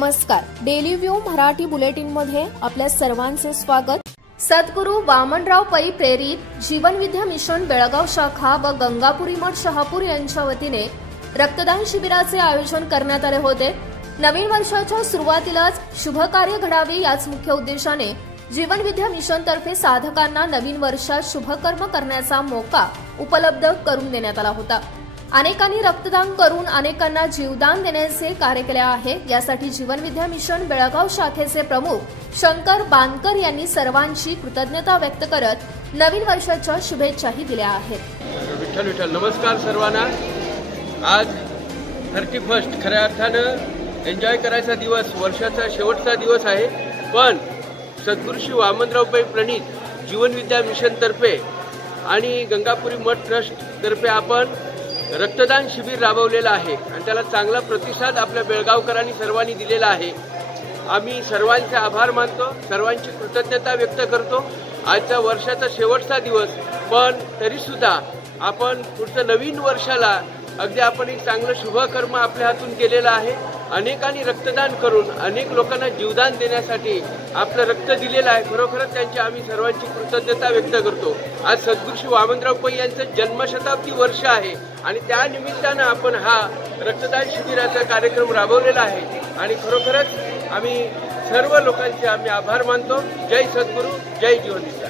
नमस्कार, daily view Marathi bulletin मध्ये आपल्या सर्वांचे स्वागत। सद्गुरू वामनराव पै प्रेरित जीवनविद्या मिशन बेळगाव शाखा व गंगापुरी मठ शहापूर यांच्या वतीने रक्तदान शिबिराचे आयोजन करण्यात आले होते। नवीन वर्षाच्या सुरुवातीलाच शुभ कार्य घडावे याच मुख्य उद्देशाने जीवनविद्या मिशन तर्फे साधकांना नवीन वर्षात शुभकर्म करण्याचा मौका उपलब्ध करून देण्यात आला होता। अनेकांनी रक्तदान करून अनेकांना जीवदान देण्याचे कार्य केले आहे। यासाठी जीवनविद्या मिशन बेळगाव शाखेचे प्रमुख शंकर बानकर यांनी सर्वांची कृतज्ञता व्यक्त करत नवीन वर्षाच्या शुभेच्छाही दिल्या आहेत। विठ्ठल विठ्ठल। नमस्कार सर्वांना। आज 31 खऱ्या अर्थानं एन्जॉय करायचा दिवस, वर्षाचा शेवटचा दिवस आहे। पण सद्गुरू श्री वामनराव पै प्रणित जीवनविद्या मिशन तर्फे आणि गंगापुरी मठ ट्रस्ट तर्फे आपण रक्तदान शिबिर राबवलेलं आहे आणि त्याला चांगला प्रतिसाद आपल्या बेळगावकरांनी सर्वांनी दिलेला आहे। आम्ही सर्वांचे आभार मानतो, सर्वांची कृतज्ञता व्यक्त करतो। आजचा वर्षाचा शेवटचा दिवस, पण तरीसुद्धा आपण पुढच्या नवीन वर्षाला अगदी आपण एक चांगलं शुभकर्म आपल्या हातून केलेलं आहे। अनेकांनी रक्तदान करून अनेक लोकांना जीवदान देण्यासाठी आपलं रक्त दिलेलं आहे। खरोखरच त्यांची आम्ही सर्वांची कृतज्ञता व्यक्त करतो। आज सद्गुरू श्री वामनराव पै यांचं जन्मशताब्दी वर्ष आहे आणि त्या निमित्तानं आपण हा रक्तदान शिबिराचा कार्यक्रम राबवलेला आहे आणि खरोखरच आम्ही सर्व लोकांचे आम्ही आभार मानतो। जय सद्गुरू, जय जीवनविद्या।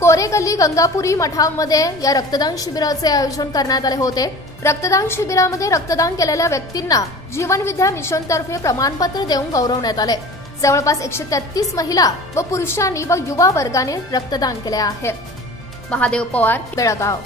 कोरेगल्ली गंगापुरी मठामध्ये या रक्तदान शिबिराचे आयोजन करण्यात आले होते। रक्तदान शिबिरामध्ये रक्तदान केलेल्या व्यक्तींना जीवनविद्या मिशन तर्फे प्रमाणपत्र देऊन गौरवण्यात आले। जवळपास 133 महिला व पुरुषांनी व युवा वर्गाने रक्तदान केले आहे। महादेव पवार, बेळगाव।